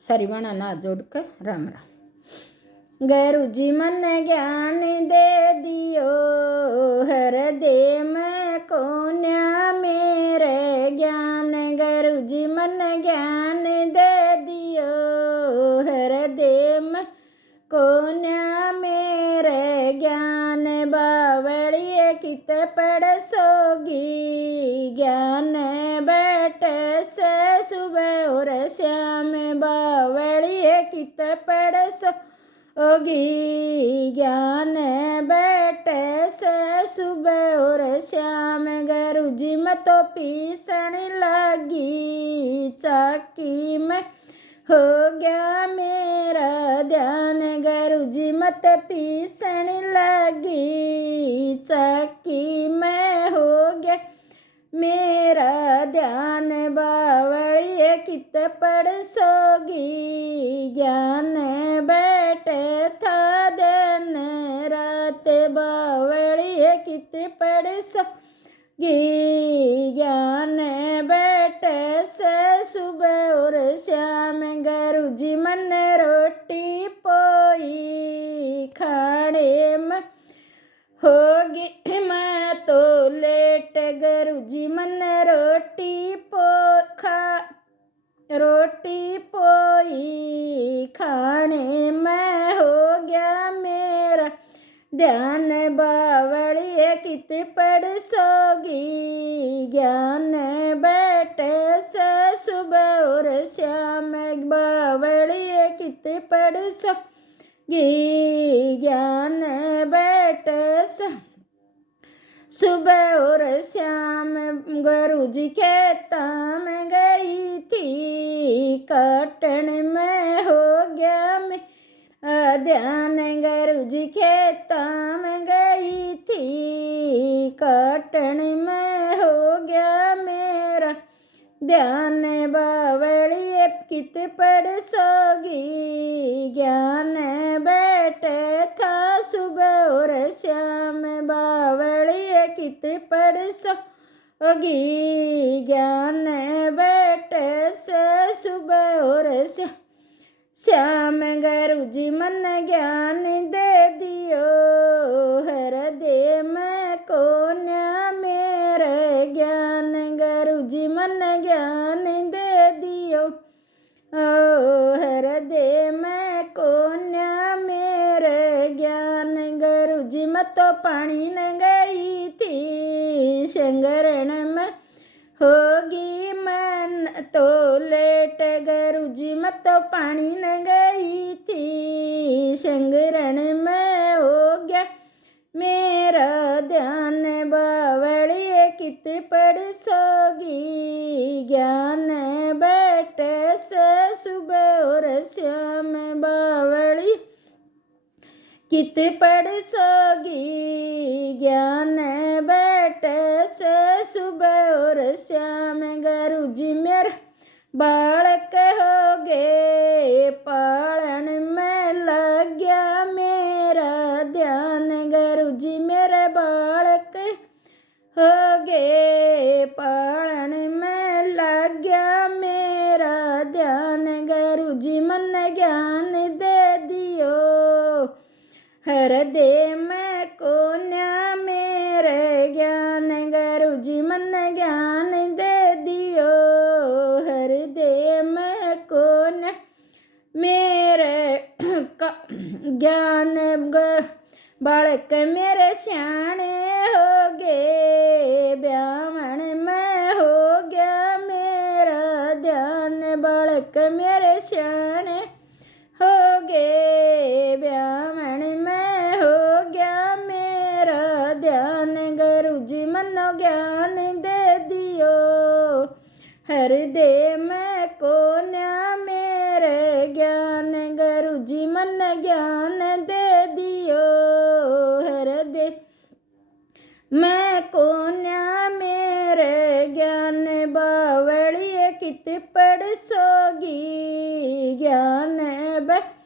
सारी बाणा ना जोड़कर राम राम। गुरु जी मन ज्ञान दे दियो, हृदय में कोन्या मेरे ज्ञान। गुरु जी मन ज्ञान दे दियो, हृदय में कोन्या मेरे ज्ञान। बावड़िए कित पड़ सोगी, ज्ञान बैठ से सुबह और श्याम। बावड़िए कित पड़ सोगी, ज्ञान बैठ से सुबह और श्याम। गुरु जी में तो पीसन लगी चाकी में, हो गया मेरा ध्यान। गुरु जी मत पीसन लगी चाकी में, हो गया मेरा ध्यान। बावड़िए कित पड़ सोगी, ज्ञान बैठ था दिन रात। बावड़िए कित पड़ सोगी, ज्ञान बैठ से सुबह और श्याम। गुरु जी मन रोटी पोई खाने में, होगी मैं तो लेट। गुरु जी मन रोटी पोई खाने में, हो गया मेरा ध्यान। बावड़िए कित पड़ सोगी, ज्ञान बैठ से सुबह और श्याम। बावड़िए कित पड़ सोगी, ज्ञान बैठ से सुबह और श्याम। गुरु जी खेता में गई थी काटन में, हो गया मेरा ध्यान। गुरु जी खेता में गई थी काटन में, हो गया मेरा ध्यान। बावड़िए कित पड़ सोगी, ज्ञान बैठ था सुबह और श्याम। बावड़िए कित पड़ सोगी, ज्ञान बैठ से सुबह और श्याम। गुरु जी मन ज्ञान दे दियो, हृदय में कोन्या मेरे ज्ञान। गुरु जी मन ज्ञान दे दियो, हृदय में कोन्या मेरे ज्ञान। गुरु जी मत तो पानी न गई थी शंगरण में, होगी मन तो लेट। गुरु जी मत तो पानी न गई थी शंगरण में, हो गया मेरा ध्यान। बावड़िए कित पड़ सोगी, ज्ञान बैठ से सुबह और श्याम। बावड़ी कित पड़ सोगी, ज्ञान बैठ से सुबह और श्याम। गुरु जी मेरा बालक हो गए, पालन में लग गया मेरा ध्यान। गुरु जी मेरे बालक हो गए, पालन में लग गया मेरा ध्यान। गुरु जी मन ज्ञान दे दियो, हृदय में कोन्या मेरे ज्ञान। गुरु जी मन ज्ञान दे दियो, हृदय में कोन्या मेरे ज्ञान। बालक मेरे श्याणे हो गए, ब्याहण में हो गया मेरा ध्यान। बालक मेरे श्याणे हो गए, ब्याहण में हो गया मेरा ध्यान। गुरु जी मनो ज्ञान दे दियो, हृदय में कोन्या मेरे ज्ञान। गुरु जी मन ज्ञान दे दियो, हृदय मैं कोन्या मेरे ज्ञान। बावड़िए कित पड़ सोगी, ज्ञान बैठ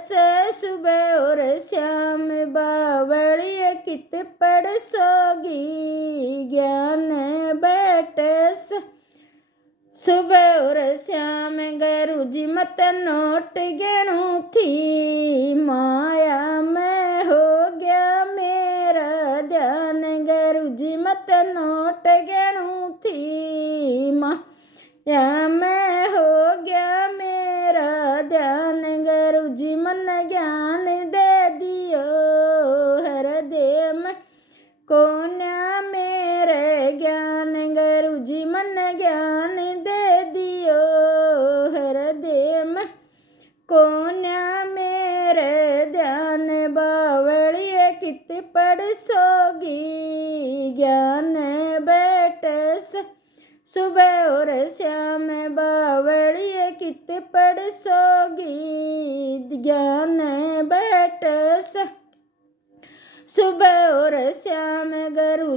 से सुबह और श्याम। बावड़िए कित पड़ सोगी, ज्ञान बैठ से सुबह और श्याम गुरु जी मत नोट गिनू थी, माया में हो गया मेरा ध्यान, गुरु जी मत नोट गिनू थी, माया में हो गया मेरा ध्यान, गुरु जी मन ज्ञान दे दियो, हृदय में कौन मेरे ज्ञान, गुरु जी मन ज्ञान दे दियो, हृदय में कौन मेरे ध्यान, बावड़िए कित पढ़ सोगी, ज्ञान बैठ से सुबह और श्याम, बावड़िए कित पढ़ सोगी, ज्ञान बैठ से सुबह और श्याम, गुरु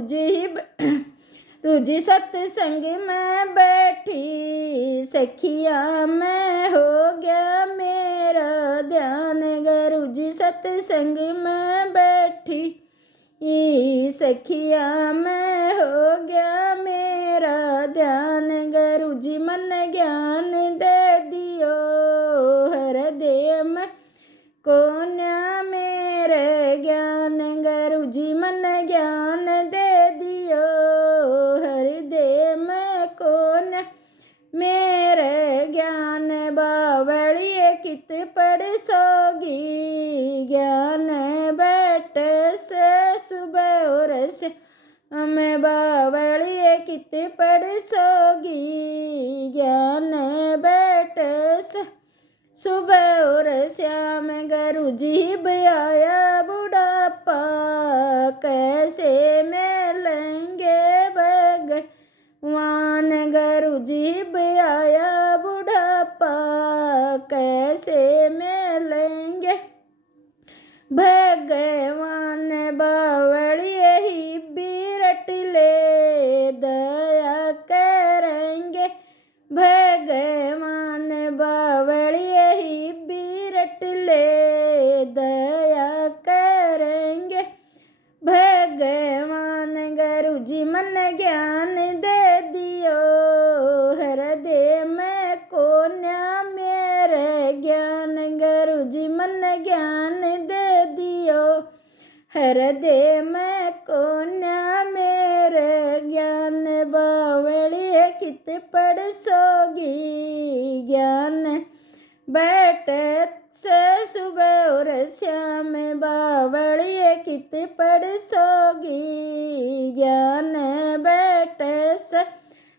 जी सत्संग में बैठी, सखिया में हो गया मेरा ध्यान, गुरु जी सत्संग में बैठी, सखिया में हो गया मेरा ध्यान, गुरु जी मन ज्ञान दे दियो, हृदय में कौन मेरे ज्ञान, गुरु जी मन ज्ञान दे दियो, हृदय में कौन मेरे ज्ञान, बावड़िए कित पढ़ सोगी, ज्ञान बैठ से सुबह और श्याम, बावड़िए कित पढ़ सोगी, ज्ञान बैठ से सुबह और श्याम, गुरु जी आया बुढ़ापा, कैसे मिलेंगे भगवान, गुरु जी आया बुढ़ापा, कैसे मिलेंगे भगवान, बावड़िए ही बिरट ले दया करेंगे भगवान, बावड़िए ही बिरट ले दया करेंगे भगवान, गुरु जी मन ज्ञान दे दियो, हृदय में कौन मेरे ज्ञान, गुरु जी मन ज्ञान दे दियो, हृदय में कौन मेरे ज्ञान, बावड़िए कित पढ़ सोगी, ज्ञान बैठ से सुबह और श्याम, बावड़िए कित पढ़ सोगी, ज्ञान बैठ से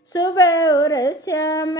सुबह और श्याम।